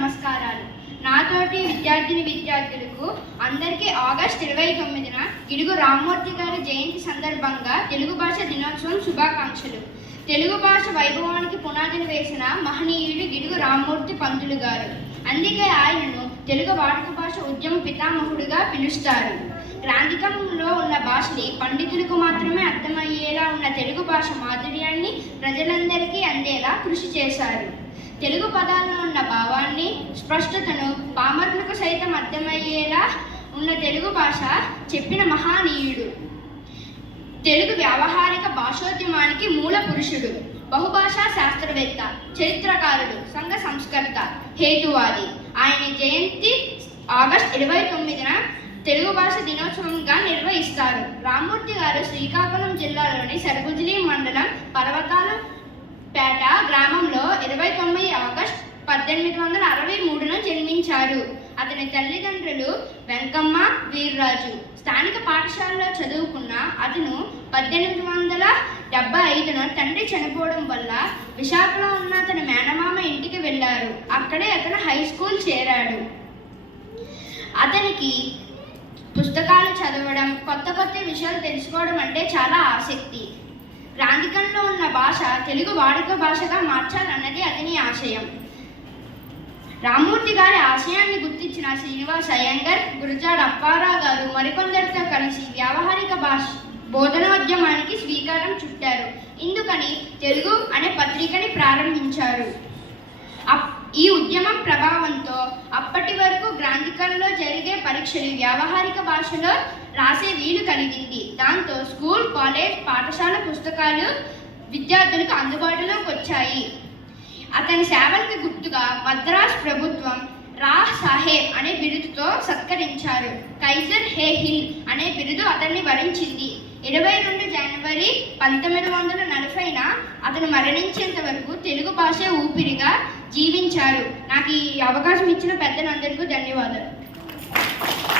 నమస్కారాలు. నాతోటి విద్యార్థులకు అందరికీ ఆగస్టు 29న గిడుగు రామ్మూర్తి గారి జయంతి సందర్భంగా తెలుగు భాష దినోత్సవం శుభాకాంక్షలు. తెలుగు భాష వైభవానికి పునాదిని వేసిన మహనీయుడు గిడుగు రామ్మూర్తి పంతులు గారు. అందుకే ఆయనను తెలుగు వాడుక భాష ఉద్యమ పితామహుడుగా పిలుస్తారు. గ్రాంధికంలో ఉన్న భాషని పండితులకు మాత్రమే అర్థమయ్యేలా ఉన్న తెలుగు భాష మాధుర్యాన్ని ప్రజలందరికీ అందేలా కృషి చేశారు. తెలుగు పదాల్లో ఉన్న భావాన్ని, స్పష్టతను పామరులకు సైతం అర్థమయ్యేలా ఉన్న తెలుగు భాష చెప్పిన మహానీయుడు. తెలుగు వ్యావహారిక భాషోద్యమానికి మూల పురుషుడు, బహుభాషా శాస్త్రవేత్త, చరిత్రకారుడు, సంఘ సంస్కర్త, హేతువాది. ఆయన జయంతి ఆగస్టు 29న తెలుగు భాష దినోత్సవంగా నిర్వహిస్తారు. రామ్మూర్తి గారు శ్రీకాకుళం జిల్లాలోని సర్గుజిలి మండలం పర్వతాలపేట గ్రామంలో 29 ఆగస్టు 1863న జన్మించారు. అతని తల్లిదండ్రులు వెంకమ్మ, వీర్రాజు. స్థానిక పాఠశాలలో చదువుకున్న అతను 1875న తండ్రి చనిపోవడం వల్ల విశాఖలో ఉన్న అతని మేనమామ ఇంటికి వెళ్ళారు. అక్కడే అతను హై స్కూల్ చేరాడు. అతనికి పుస్తకాలు చదవడం, కొత్త విషయాలు తెలుసుకోవడం అంటే చాలా ఆసక్తి. గ్రాంధికంలో ఉన్న భాష తెలుగు వాడుక భాషగా మార్చాలన్నది అతని ఆశయం. రామ్మూర్తి గారి ఆశయాన్ని గుర్తించిన శ్రీనివాస అయ్యంగర్, గురజాడ అప్పారావు గారు మరికొందరితో కలిసి వ్యావహారిక భాష బోధనోద్యమానికి శ్రీకారం చుట్టారు. ఇందుకని తెలుగు అనే పత్రికని ప్రారంభించారు. ఈ ఉద్యమం ప్రభావంతో అప్పటి వరకు గ్రాంధికంలో జరిగే పరీక్షలు వ్యావహారిక భాషలో రాసే వీలు కలిగింది. దాంతో స్కూల్, కాలేజ్, పాఠశాల పుస్తకాలు విద్యార్థులకు అందుబాటులోకి వచ్చాయి. అతని సేవలకు గుర్తుగా మద్రాస్ ప్రభుత్వం రా సాహెబ్ అనే బిరుదుతో సత్కరించారు. కైజర్ హే హింద్ అనే బిరుదు అతన్ని వరించింది. 22 జనవరి 1940న అతను మరణించేంత వరకు తెలుగు భాష ఊపిరిగా జీవించారు. నాకు ఈ అవకాశం ఇచ్చిన పెద్దలందరికీ ధన్యవాదాలు.